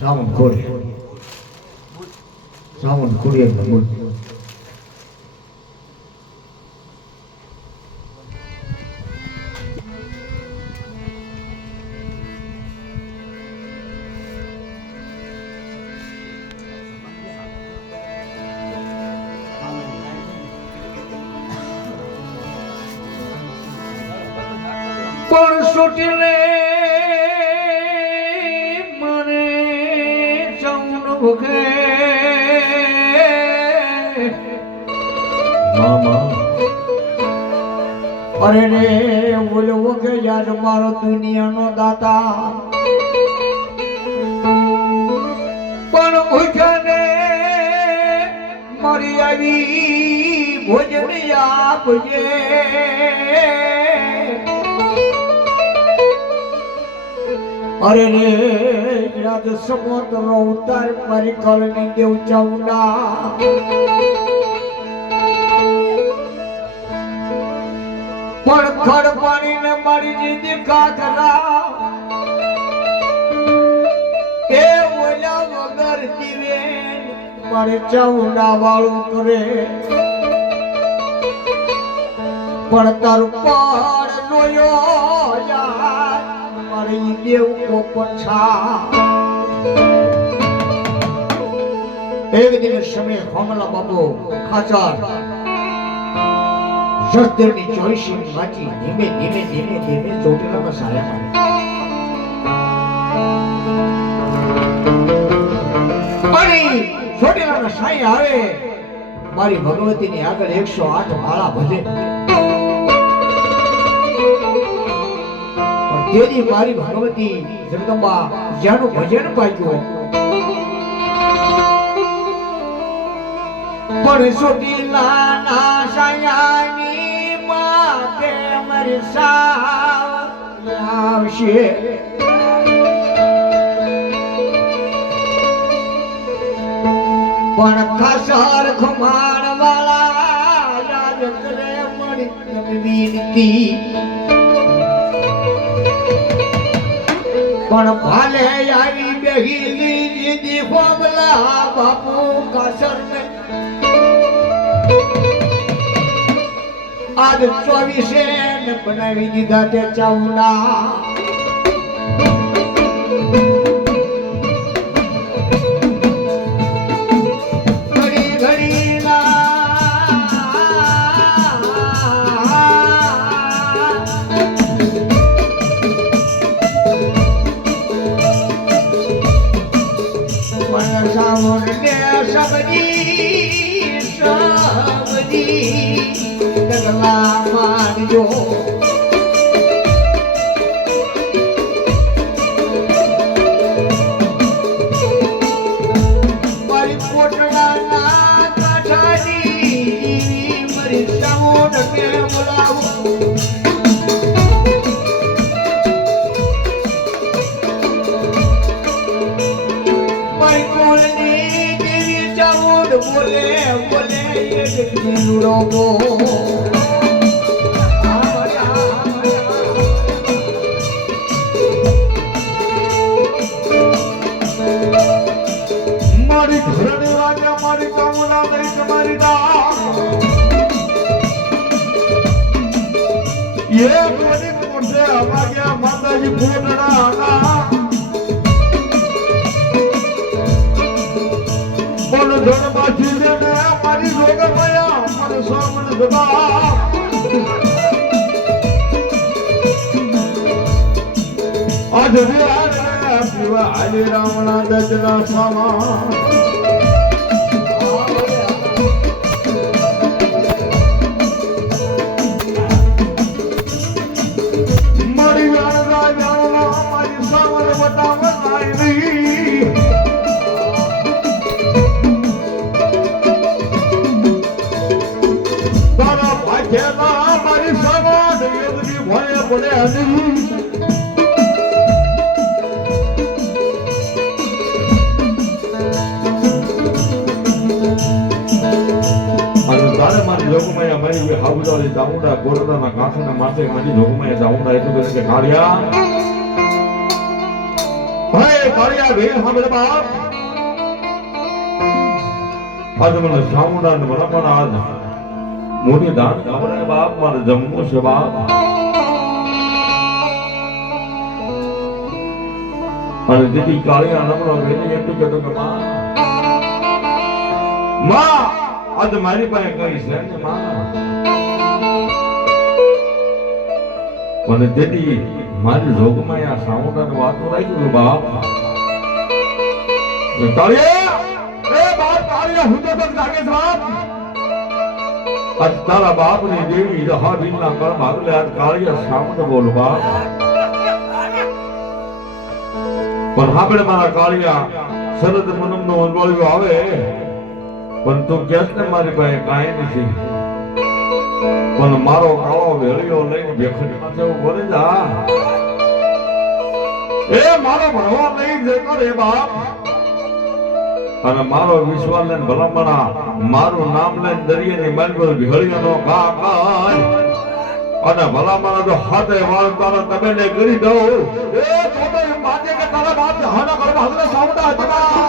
સાવન ખોડી સાવન ખોડી બોલ કોણ સુટીને મને ચૌન ભૂખે મામા અરે રે બોલો કે યાર મારો દુનિયાનો દાતા પણ ભૂખ્યાને મરી આવી ભોજન આપજે અરે રે રાત સમુદ્ર ઉતાર મારી કળની દેવ ચાઉંડા પણ ખડ પાણીને મારી જીદી કાકરા એ ઓલા વગર દીવે મારે ચાઉંડા વાળું કરે પણ તારું પાડ જોયો યાર મારી દેવ કોપછા એક દિવસ સમય હમલા બાબો ખાચાર જસદરની ચોઈસી માટી ધીમે ધીમે ધીમે ધીમે ચોટીલામાં સાયા મારે ચોટીલાના સાઈ આવે મારી ભગવતીની આગળ 108 માળા ભજે તેની મારી ભગવતી જગદંબા જ્યાંનું ભજન પાક્યું પણ ચોટીલાના સાયાની માથે મારી સાવ આવશે પણ ખાસર ખમાણ વાળા રાજ કરે મળી વિનતી પણ ભાલે આવી બેહીલી જીદી હોમલા બાપુ કાસર ને આજ 24 ને બનાવી દીધા તે ચાઉંડા મારી ઘરની વાજા મારી કામના દઈ તમારી દા ये बड़ी मोटे हमारे माताजी कोटड़ा आना बोल धन बाजी ने हमारी रोग माया हमारे सामने दबा आज भी आ रहे शिवा हरि रामना दजना सामा बोले તારે મારી જોગમાયા મારી હાબુદારી ચામુંડા ગોરડાના કાંઠાના માથે મારી જોગમાયા ચામુંડા એટલું કહે કે કાળિયા ભાઈ કાળિયા ભીલ સાંભળે બાપ આજ મને સામુંડા ને બરાબર આજ મોટી દાન ખબર હે બાપ મારે જમવું છે બાપ અને દીદી કાળિયા નમરો વેલી એટલું કહેતો કે માં આજ મારી પાસે કઈ છે ને માં પણ દીદી મારી જોગમાં આ સામુંડા વાતો રાખી બાપ કાળિયા એ બાપ કાળિયા હું તો લાગે છે બાપ આજ તારા બાપ ની દેવી રહા બીના કર ભાગલે આજ કાળિયા સામુંડા બોલ બાપ પણ આપણે મારા કાળિયા શરદ પૂનમ નો અંગોળિયો આવે પણ તું કેસ ને મારી પાસે કાંઈ નથી પણ મારો કાળો વેળિયો લઈને ભેખડી માથે ઉભો રહી જા એ મારો ભણવા લઈ જતો રે બાપ અને મારો વિશ્વાસ લઈને ભલામણા મારું નામ લઈને દરિયાની માલગોળ ભેળિયાનો ઘા ખાય અને ભલામણા જો હાથે વાળ તારા તમે ને કરી દઉં એ તો એમ માજે કે તારા બાપ હાના કરવા હગલે સાવડા હતા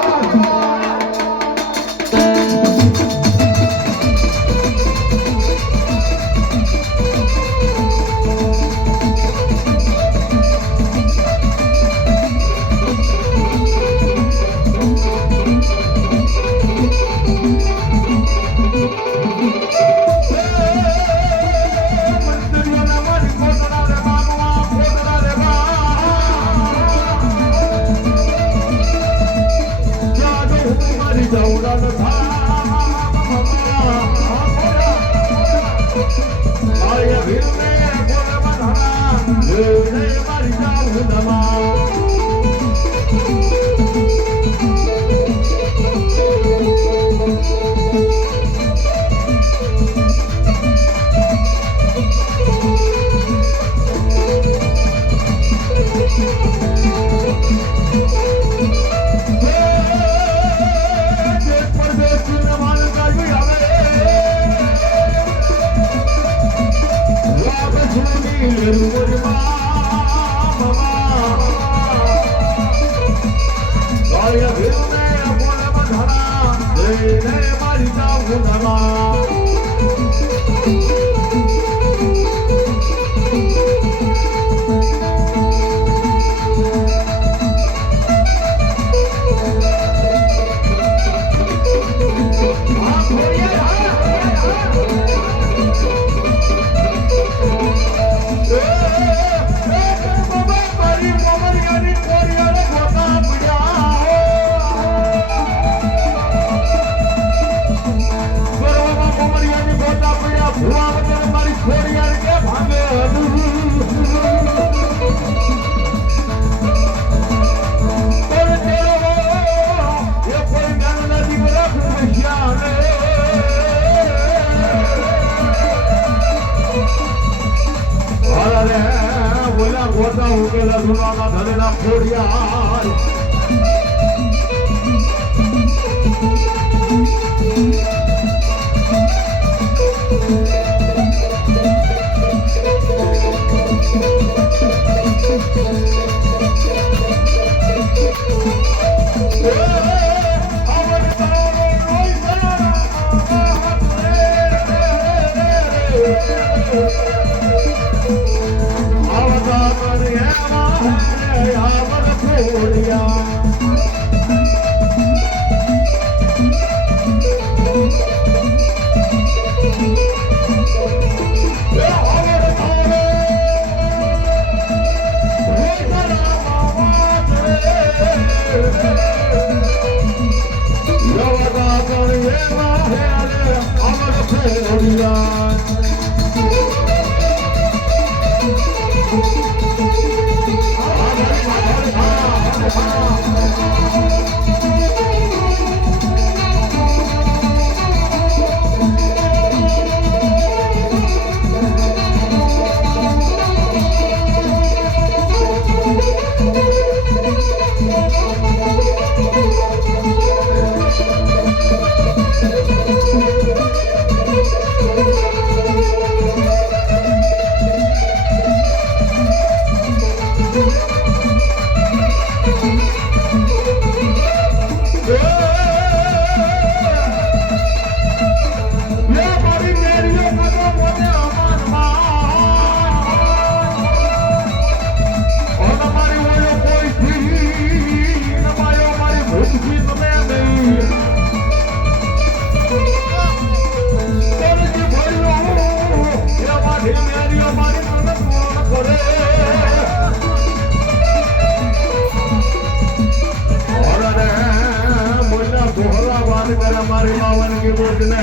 મારી બુદ્ધને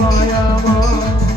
માયા